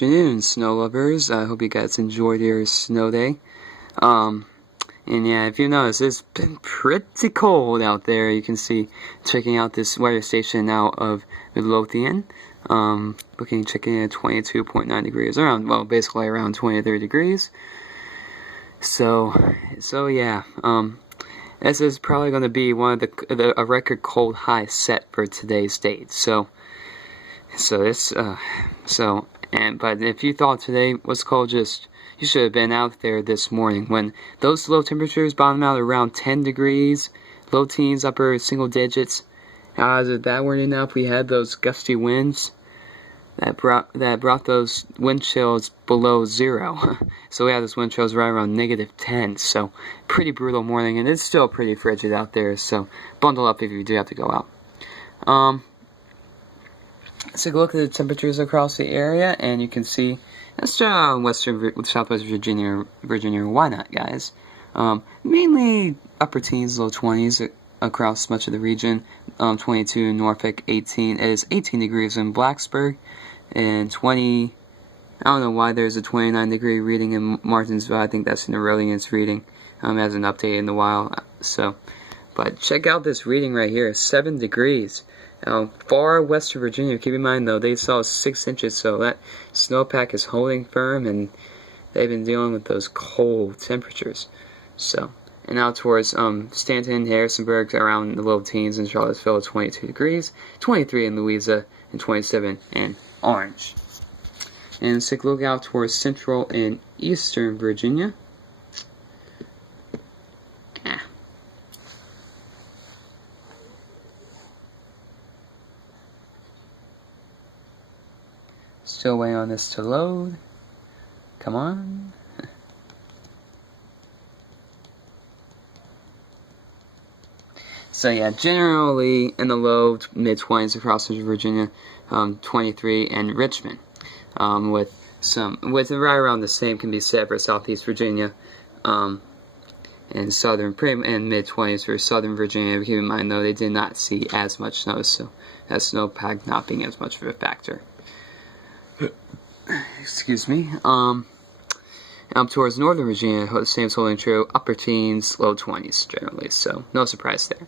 Afternoon, snow lovers. I hope you guys enjoyed your snow day. And yeah, if you notice, it's been pretty cold out there. You can see, checking out this weather station now of Midlothian. Checking at 22.9 degrees, basically around 23 degrees. So yeah, this is probably going to be one of a record cold high set for today's date. But if you thought today was cold, you should have been out there this morning when those low temperatures bottom out around 10 degrees, low teens, upper single digits. If that weren't enough, we had those gusty winds that brought those wind chills below zero. So we had those wind chills right around -10. So pretty brutal morning, and it's still pretty frigid out there. So bundle up if you do have to go out. Let's take a look at the temperatures across the area, and you can see that's Southwest Virginia. Why not, guys? Mainly upper teens, low 20s across much of the region. 22 in Norfolk, 18. It is 18 degrees in Blacksburg, and 20. I don't know why there's a 29-degree reading in Martinsville. I think that's an Aurelian's reading. Hasn't updated in a while. But check out this reading right here, 7 degrees. Far west of Virginia. Keep in mind though, they saw 6 inches, so that snowpack is holding firm, and they've been dealing with those cold temperatures. And out towards Stanton, Harrisonburg, around the low teens, in Charlottesville, 22 degrees, 23 in Louisa, and 27 in Orange. And let's take a look out towards central and eastern Virginia. Still waiting on this to load. Come on. So yeah, generally in the low mid-20s across Virginia, 23 and Richmond, with right around the same can be said for Southeast Virginia, and mid-20s for Southern Virginia. Keep in mind though, they did not see as much snow, so that snowpack not being as much of a factor. Excuse me. Up towards Northern Virginia, the same is holding true. Upper teens, low 20s generally, so no surprise there.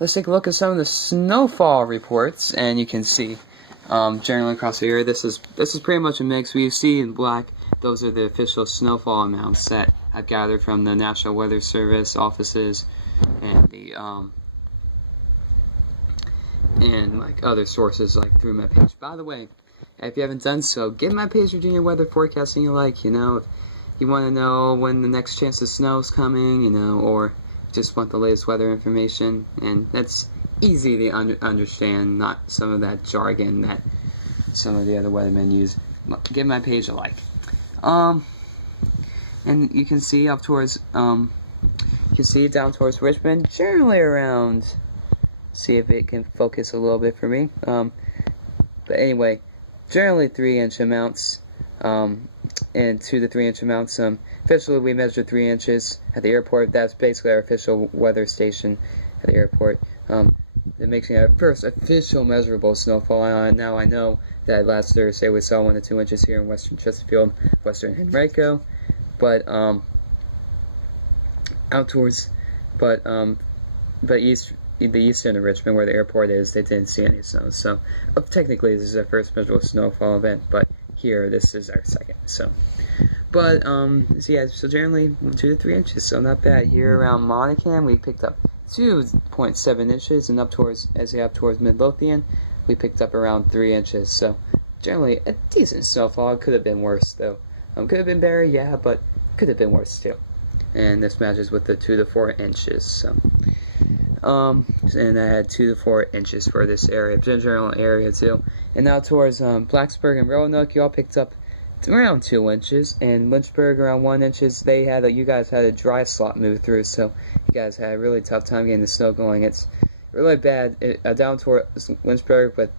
Let's take a look at some of the snowfall reports, and you can see generally across the area, this is pretty much a mix. We see in black, those are the official snowfall amounts that I've gathered from the National Weather Service offices and the and other sources through my page. By the way, if you haven't done so, give my page Virginia weather forecasting you like. If you want to know when the next chance of snow is coming, or just want the latest weather information, and that's easy to understand, not some of that jargon that some of the other weathermen use. Give my page a like. And you can see up towards down towards Richmond, generally around. See if it can focus a little bit for me. But anyway, generally 3-inch amounts, and 2 to 3 inch amounts. Officially, we measured 3 inches at the airport. That's basically our official weather station at the airport. That makes me our first official measurable snowfall. Now I know that last Thursday we saw 1 to 2 inches here in Western Chesterfield, Western Henrico, but the east end of Richmond, where the airport is, they didn't see any snow. So technically, this is our first measurable snowfall event, but here this is our second. So generally 2 to 3 inches, so not bad. Here around Monaghan, we picked up 2.7 inches, and up towards Midlothian, we picked up around 3 inches. So generally a decent snowfall. It could have been worse though. Could have been better, yeah, but could have been worse too. And this matches with the 2 to 4 inches. So. And I had 2 to 4 inches for this area, general area too. And now towards Blacksburg and Roanoke, you all picked up around 2 inches, and Lynchburg around 1 inches. You guys had a dry slot move through, so you guys had a really tough time getting the snow going. It's really bad down towards Lynchburg, but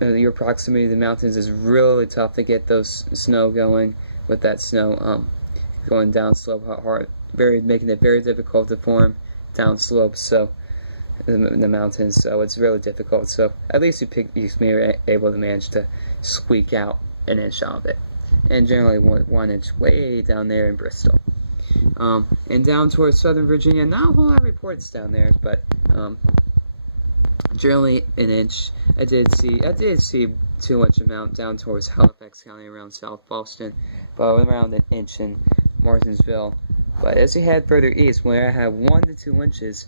your proximity to the mountains is really tough to get those snow going with that snow going down slope hard, making it very difficult to form down slopes. So the mountains, so it's really difficult. So at least you may be able to manage to squeak out an inch out of it, and generally 1 inch way down there in Bristol. And down towards Southern Virginia, not a whole lot of reports down there, but generally an inch. I did see 2 inch amount down towards Halifax County around South Boston, but around an inch in Martinsville. But as you head further east, where I had 1 to 2 inches,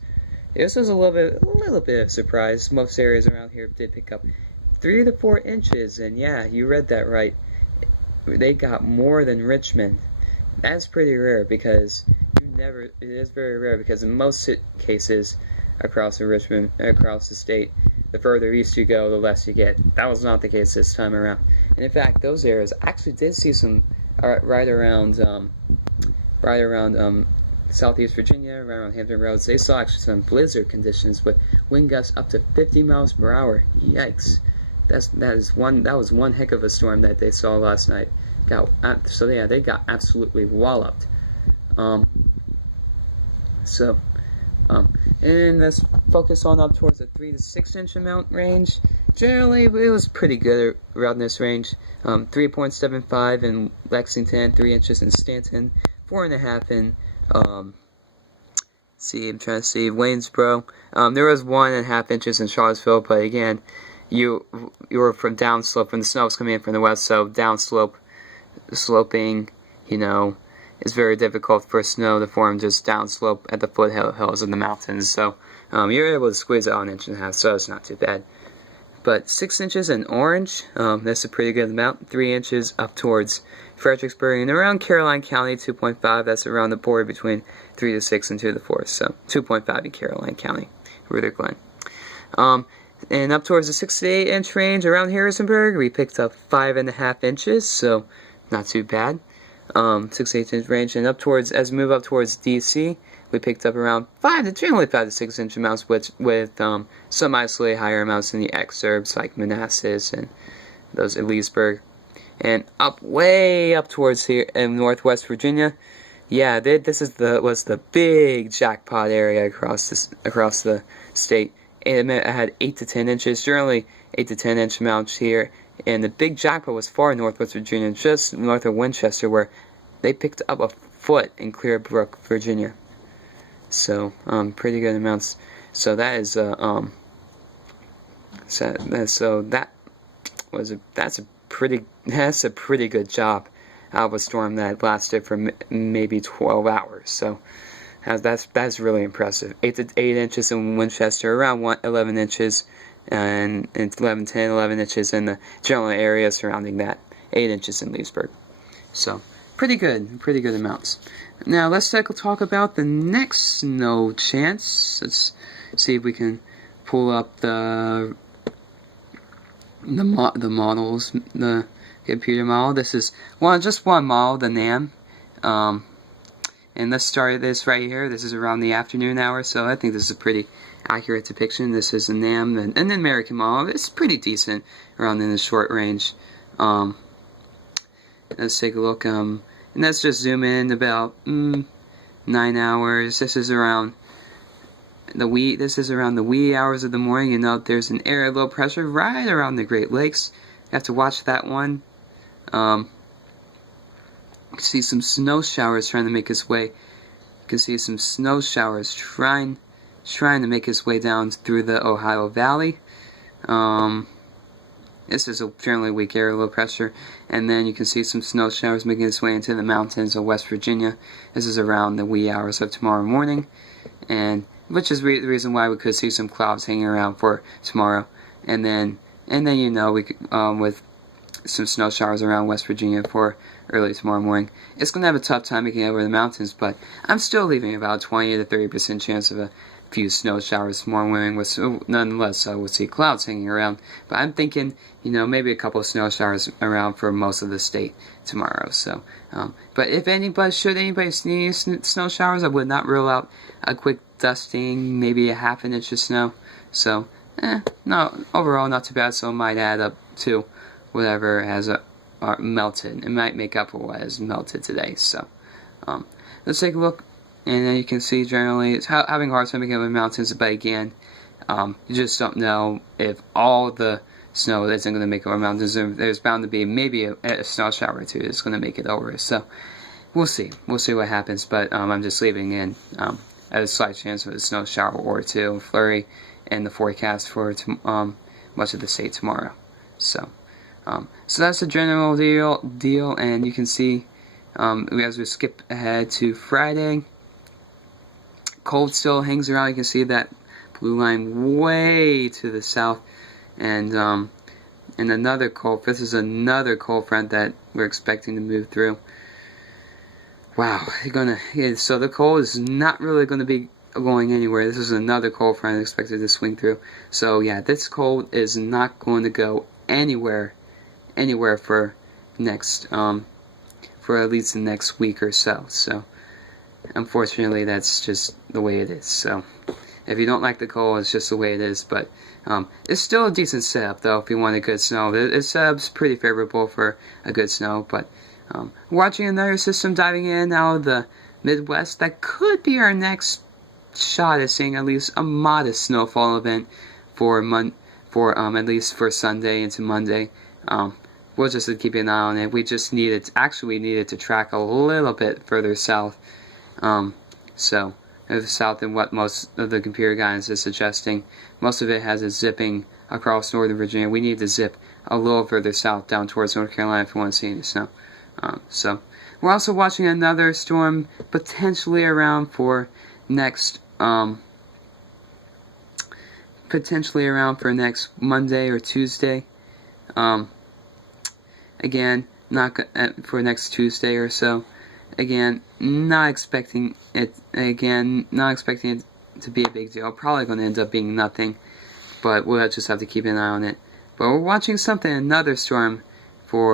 this was a little bit of a surprise. Most areas around here did pick up 3 to 4 inches, and yeah, you read that right. They got more than Richmond. That's pretty rare because it is very rare because in most cases across the state, the further east you go, the less you get. That was not the case this time around. And in fact, those areas actually did see some right around Southeast Virginia, right around Hampton Roads. They saw actually some blizzard conditions with wind gusts up to 50 miles per hour. Yikes! That was one heck of a storm that they saw last night. They got absolutely walloped. And let's focus on up towards the 3 to 6 inch amount range. Generally, it was pretty good around this range. 3.75 in Lexington, 3 inches in Stanton, 4.5 in I'm trying to see Waynesboro. There was 1.5 inches in Charlottesville, but again, you were from downslope, and the snow was coming in from the west, so sloping, it's very difficult for snow to form just downslope at the foothills of the mountains. So you're able to squeeze out 1.5 inches, so it's not too bad. But 6 inches in Orange, that's a pretty good amount. 3 inches up towards Fredericksburg and around Caroline County, 2.5. That's around the border between 3 to 6 and 2 to the 4. So 2.5 in Caroline County, Ruther Glen. And up towards the 6 to 8 inch range around Harrisonburg, we picked up 5.5 inches, so not too bad. 6 to 8 inch range, and as we move up towards DC, we picked up around 5 to 6 inch amounts, with some isolated higher amounts in the exurbs like Manassas and those at Leesburg, and way up towards here in Northwest Virginia. Yeah, this was the big jackpot area across the state. And it had 8 to 10 inches, generally 8 to 10 inch amounts here. And the big jackpot was far in Northwest Virginia, just north of Winchester, where they picked up a foot in Clearbrook, Virginia. So, pretty good amounts. So that's a pretty good job out of a storm that lasted for maybe 12 hours. So that's really impressive. 8 to 8 inches in Winchester, around 11 inches, and 11 inches in the general area surrounding that. 8 inches in Leesburg. So pretty good amounts. Now let's talk about the next snow chance. Let's see if we can pull up the models, the computer model. This is just one model, the NAM. And let's start this right here. This is around the afternoon hour, so I think this is a pretty accurate depiction. This is the NAM, and the American model. It's pretty decent around in the short range. Let's take a look. And let's just zoom in about 9 hours. This is around the wee hours of the morning. You know, there's an area of low pressure right around the Great Lakes. You have to watch that one. You can see some snow showers trying to make its way. You can see some snow showers trying to make its way down through the Ohio Valley. This is a generally weak area of low pressure, and then you can see some snow showers making its way into the mountains of West Virginia. This is around the wee hours of tomorrow morning, and which is the reason why we could see some clouds hanging around for tomorrow. And then we could, with some snow showers around West Virginia for early tomorrow morning. It's going to have a tough time making it over the mountains, but I'm still leaving about 20 to 30% chance of a few snow showers tomorrow morning. Nonetheless, we'll see clouds hanging around. But I'm thinking, maybe a couple of snow showers around for most of the state tomorrow. So, but should anybody see any snow showers, I would not rule out a quick dusting, maybe a half an inch of snow. So, no, overall not too bad. So it might add up to whatever has melted. It might make up for what has melted today. So, let's take a look, and then you can see generally it's having a hard time making up the mountains. But again, You just don't know if all the snow isn't going to make it over mountains. There's bound to be maybe a snow shower or two that's going to make it over. So we'll see. We'll see what happens. But I'm just leaving in a slight chance of a snow shower or two, flurry, in the forecast for much of the state tomorrow. So that's the general deal, and you can see as we skip ahead to Friday, cold still hangs around. You can see that blue line way to the south, and another cold. This is another cold front that we're expecting to move through. Wow, so the cold is not really going to be going anywhere. This is another cold front expected to swing through. So yeah, this cold is not going to go anywhere for next for at least the next week or so. So unfortunately, that's just the way it is. So if you don't like the cold, it's just the way it is. But it's still a decent setup, though, if you want a good snow. The setup's pretty favorable for a good snow. But watching another system diving in out of the Midwest, that could be our next shot at seeing at least a modest snowfall event for at least for Sunday into Monday. We'll just keep an eye on it. We needed to track a little bit further south. South than what most of the computer guidance is suggesting. Most of it has it zipping across Northern Virginia. We need to zip a little further south down towards North Carolina if we want to see any snow. So we're also watching another storm potentially around for next Monday or Tuesday. Again, not for next Tuesday or so. Again, not expecting it to be a big deal. Probably going to end up being nothing, but we'll just have to keep an eye on it. But we're watching another storm for